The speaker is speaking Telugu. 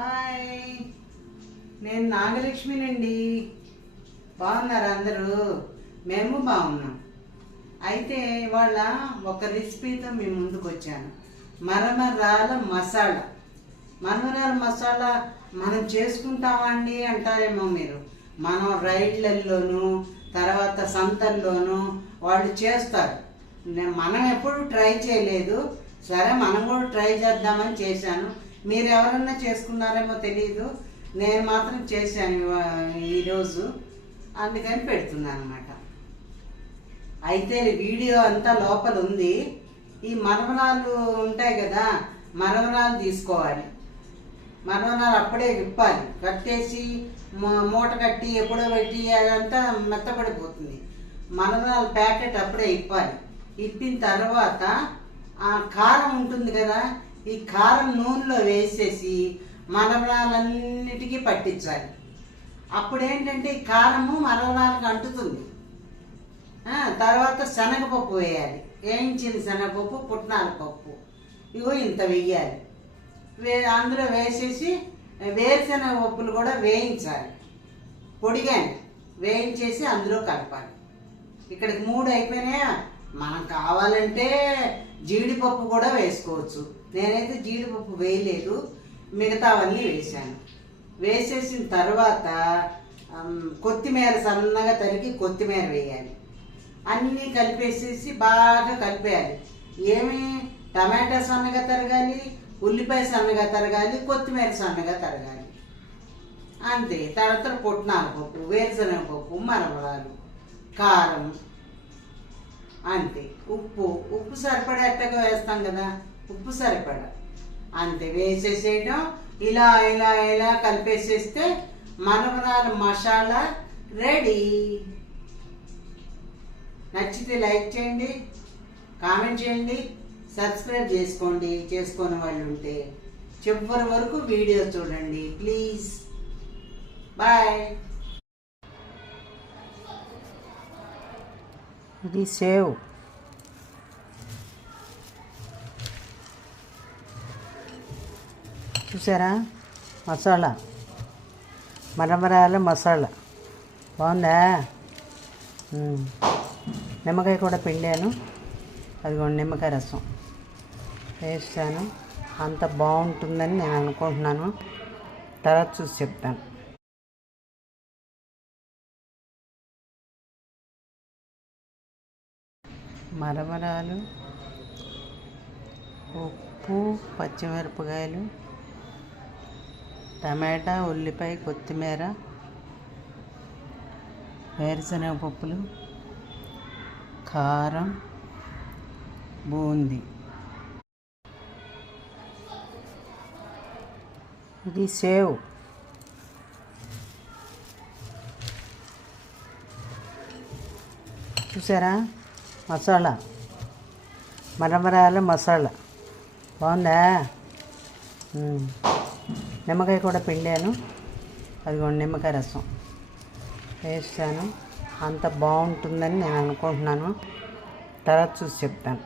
హాయ్, నేను నాగలక్ష్మినండి. బాగున్నారా అందరూ? మేము బాగున్నాం. అయితే ఇవాళ ఒక రెసిపీతో మీ ముందుకు వచ్చాను. మరమరాల మసాలా. మరమరాల మసాలా మనం చేసుకుంటామండి అంటారేమో మీరు. మనం రైళ్లల్లోనూ తర్వాత సంతల్లోనూ వాళ్ళు చేస్తారు. మనం ఎప్పుడు ట్రై చేయలేదు. సరే, మనం కూడా ట్రై చేద్దామని చేశాను. మీరు ఎవరన్నా చేసుకున్నారేమో తెలియదు, నేను మాత్రం చేశాను ఈరోజు, అందుకని పెడుతున్నాను అన్నమాట. అయితే వీడియో అంతా లోపల ఉంది. ఈ మరమరాలు ఉంటాయి కదా, మరమరాలు తీసుకోవాలి. మరమరాలు అప్పుడే విప్పాలి, కట్టేసి మూట కట్టి ఎప్పుడో పెట్టి అదంతా మెత్తపడిపోతుంది. మరమరాలు ప్యాకెట్ అప్పుడే ఇప్పాలి. ఇప్పిన తర్వాత ఆ కారం ఉంటుంది కదా, ఈ కారం నూనెలో వేసేసి మరమరాలన్నిటికీ పట్టించాలి. అప్పుడు ఏంటంటే ఈ కారము మరమరాలకు అంటుతుంది. తర్వాత శనగపప్పు వేయాలి, వేయించిన శనగపప్పు, పుట్నాల పప్పు, ఇగో ఇంత వేయాలి. అందులో వేసేసి వేరుశనగ పప్పులు కూడా వేయించాలి, పొడిగాని వేయించేసి అందులో కలపాలి. ఇక్కడికి 3 అయిపోయినాయా. మనం కావాలంటే జీడిపప్పు కూడా వేసుకోవచ్చు. నేనైతే జీడిపప్పు వేయలేదు, మిగతావన్నీ వేసాను. వేసేసిన తర్వాత కొత్తిమీర సన్నగా తరిగి కొత్తిమీర వేయాలి. అన్నీ కలిపేసేసి బాగా కలిపేయాలి. ఏమి టమాటా సన్నగా తరగాలి, ఉల్లిపాయ సన్నగా తరగాలి, కొత్తిమీర సన్నగా తరగాలి, అంతే. తర్వాత పుట్నాల పప్పు, వేరుశనగ పప్పు, మరమరాలు, కారం, అంతే. ఉప్పు సరిపడా ఎట్టగా వేస్తాం కదా, ఉప్పు సరిపడా, అంతే వేసేసేయడం. ఇలా ఇలా ఇలా కలిపేసేస్తే మరమరాల మసాలా రెడీ. నచ్చితే లైక్ చేయండి, కామెంట్ చేయండి, సబ్స్క్రైబ్ చేసుకోండి చేసుకోని వాళ్ళు ఉంటే. చివరి వరకు వీడియో చూడండి ప్లీజ్. బాయ్. ఇది సేవ్. చూసారా, మసాలా, మరమరాల మసాలా బాగుందా? నిమ్మకాయ కూడా పిండాను, అదిగోండి నిమ్మకాయ రసం వేస్తాను. అంత బాగుంటుందని నేను అనుకుంటున్నాను. తర్వాత చూసి చెప్తాను. మరమరాలు, ఉప్పు, పచ్చిమిరపకాయలు, టమాటా, ఉల్లిపాయ, కొత్తిమీర, వేరుశనగ పప్పులు, కారం, బూందీ. ఇది సేవ్. చూసారా, మసాలా, మరమరాల మసాలా బాగుందా? నిమ్మకాయ కూడా పిండాను, అదిగోండి నిమ్మకాయ రసం వేస్తాను. అంత బాగుంటుందని నేను అనుకుంటున్నాను. తర్వాత చూసి చెప్తాను.